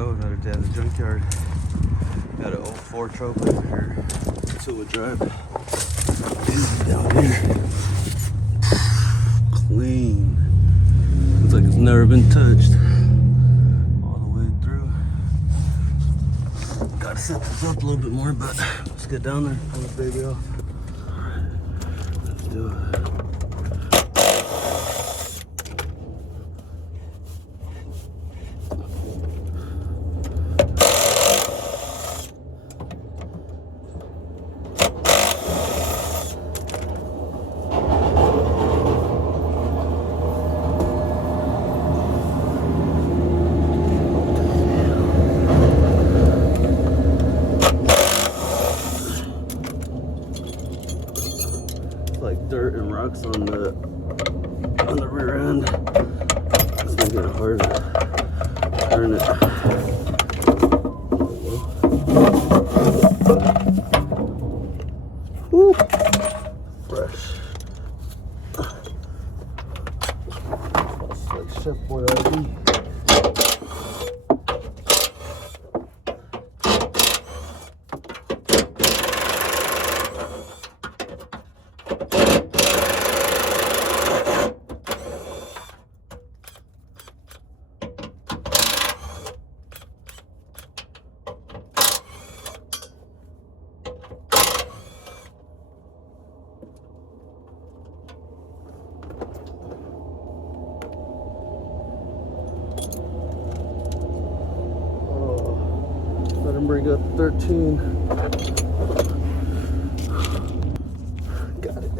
go, another day at the junkyard. Got an 04 trophy over here. Two-wheel drive. Easy down here. Clean. Looks like it's never been touched. All the way through. Gotta set this up a little bit more, but let's get down there, pull this baby off. Alright, let's do it. Like dirt and rocks on the rear end. It's making it hard to turn it. Woo! Fresh. That's like Chef Boy RV. Let him bring up 13. Got it.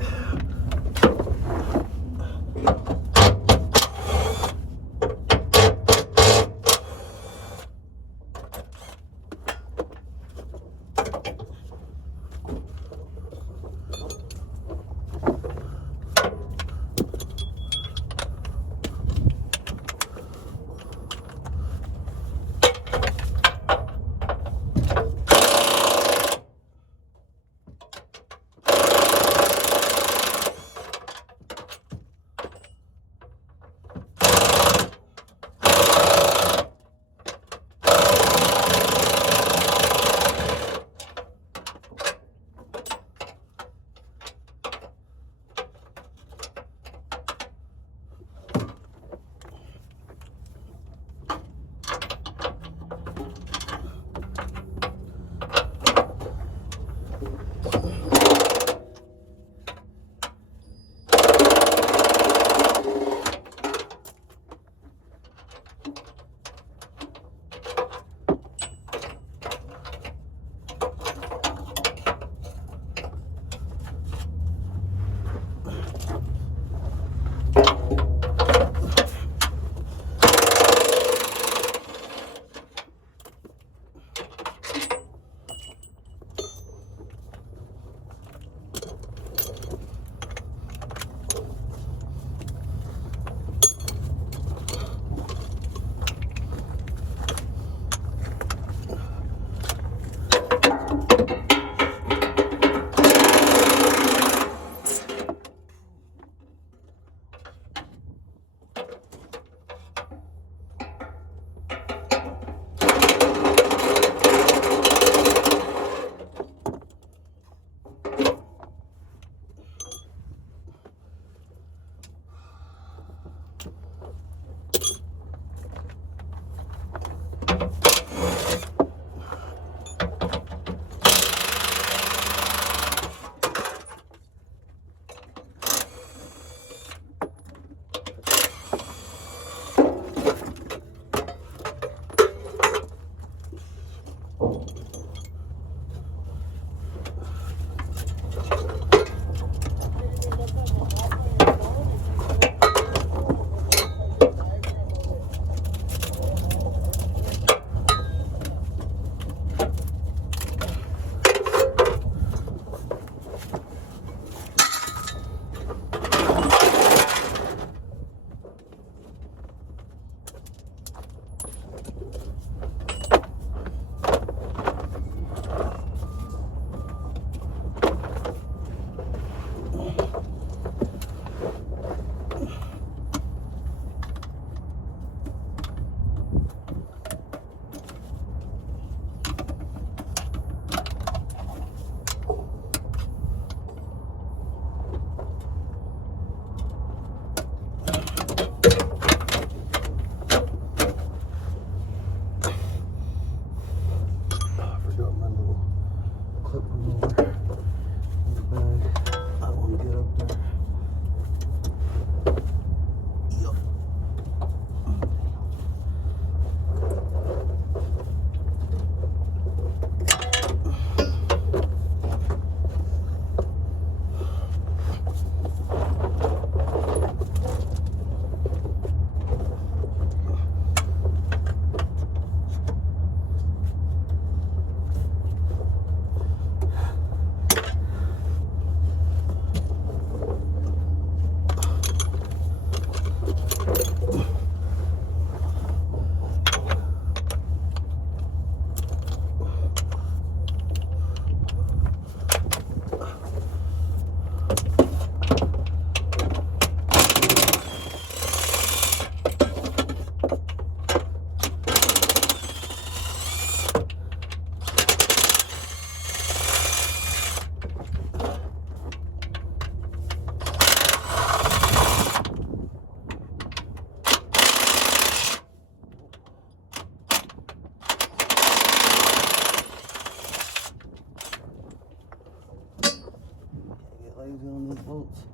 lazy on these bolts.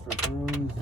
Strip rooms.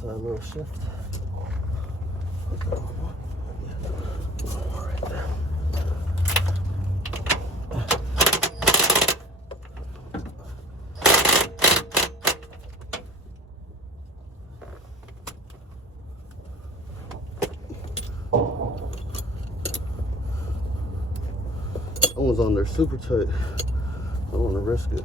So a little shift. Right there. That one's on there super tight. I don't want to risk it.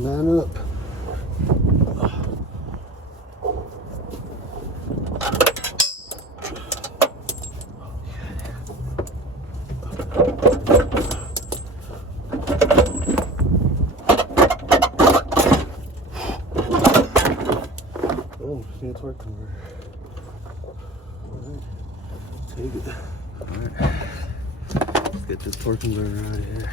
Man up. Oh, see it's working. Alright, take it. Alright, let's get this torque converter out of here.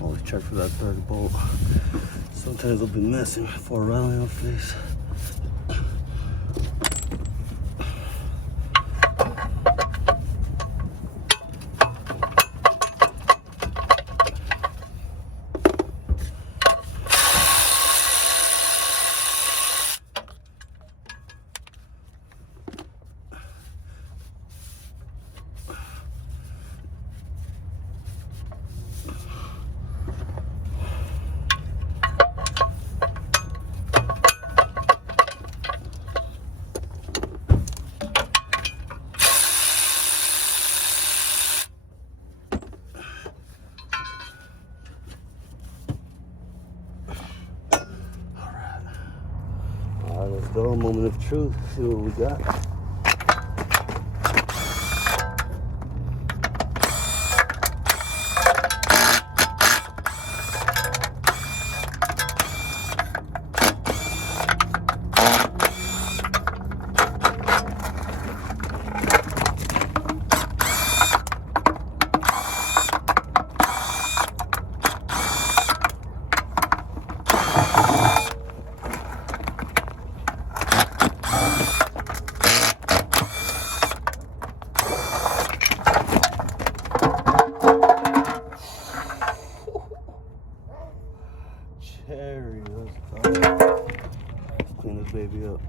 Always check for that third bolt. Sometimes it'll be missing before rallying on face. Alright, let's go. Moment of truth. See what we got. Let's clean this baby up.